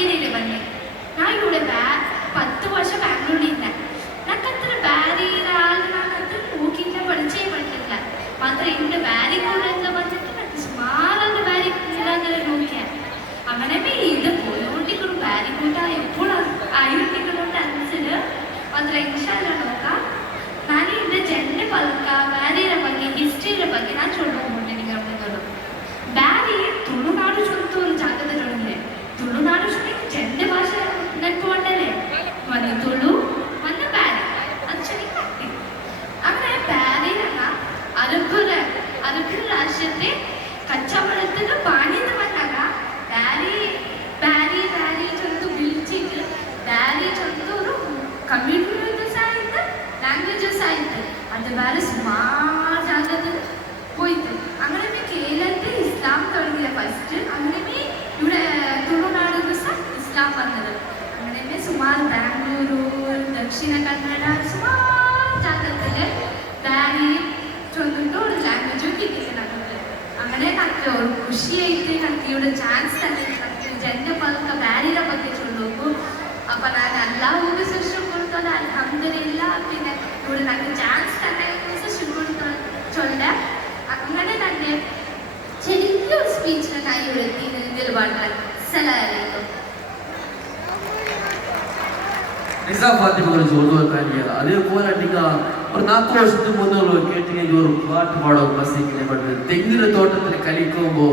മടിക്കേരിയിൽ വന്നേ. ഞാൻ ഇവിടെ 10 വർഷം ബാംഗ്ലൂരിൽ nakatra barrier alnanathu nookilla padiche pattilla matra inde barrier koodalla vanittu nak smalana barrier ilangare nokkiya aganame idu poyondikku barrier kooda eppola ayuttikkunundu ansinu matra inshallah nokka nani inde jenne palka barrier bagge history bagge na sollukonde ninga mundu barrier Tulunadu ಚೊಂತು ಒಂದು ಜಾಗದಲ್ಲಿ ತುಳುನಾಡು ಜೊತೆ ಜಂಡೆ ಭಾಷೆ ನೆನಪು ಮಾಡಲೇ ಒಂದು ತುಳು ಒಂದು Beary actually അങ്ങനെ ബാരിയല്ല Arab രാജ്യത്തെ കച്ചവടത്തിന് പണിന്ന് പറഞ്ഞാൽ ബാരി ചൊല്ಲು വിളിച്ചിട്ട് ബാരി ചൊല്ಲು ഒരു കമ്മ്യൂണിറ്റീസ് ആയിട്ട് ലാംഗ്വേജസ് ആയിട്ട് അത് വേറെ സുമാർ ജാഗത്ത് പോയിട്ട് അങ്ങനെ കേരളത്തിൽ ഇസ്ലാം തുടങ്ങിയ ഫസ്റ്റ് അങ്ങനെ ഇവിടെ തുളുനാട് ഇസ്ലാം വന്നത് അങ്ങനെ സുമാർ ബാംഗ്ലൂരു ദക്ഷിണ കന്നഡ സുമാർ ജാഗത്തില് ബാരി ചൊല്ലിട്ട് ഒരു ലാംഗ്വേജും കിട്ടിയിട്ടുണ്ട് അങ്ങനെ നമുക്ക് ഒരു ಖುಷಿಯಾയിട്ട് നമുക്ക് ഇവിടെ ಚಾನ್ಸ್ തന്നെ ജന്റെ പൽക്ക ബാരിയുടെ ಬಗ್ಗೆ ചൊല്ലുമ്പോ അപ്പൊ ഞാൻ അല്ലാഹുവിന്റെ ശിക്ഷ കൊടുത്തത് അൽഹംദുലില്ലാ പിന്നെ ഇവിടെ നമുക്ക് ಚಾನ್ಸ್ തന്നെ ശുക്ർ ചൊല്ല അങ്ങനെ തന്നെ ചെറിയൊരു സ്പീച്ചിന് ഞാൻ ഇവിടെ എത്തിയതിൽ വളരെ സലാലേക്കും നിസാം ഫാത്തിമ കുറിച്ച് ഓർക്കാൻ അതേപോലെ നിങ്ങൾ ഒരു 4 വർഷത്തിന് മുന്നേ കേട്ടിങ്ങനെ ഒരു പാട്ട് പാടും ബസ്സിങ്ങനെ പാട്ട് തെങ്ങിന് തോട്ടത്തിൽ കളിക്കുമ്പോൾ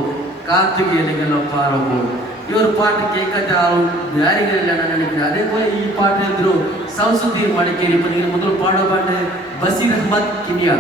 കാർത്തികയിലെങ്കിൽ പാടുമ്പോൾ ഈ ഒരു പാട്ട് കേൾക്കാത്ത ആളും കാര്യങ്ങളില്ല നിனைக்கிறேன் അതേപോലെ ഈ പാട്ട് എന്തൊരു സൗസുദ്ദീൻ മടിക്കേരി ഇപ്പൊ നിങ്ങൾ മുതൽ പാടുന്ന പാട്ട് ബസീർ അഹമ്മദ് കിനിയ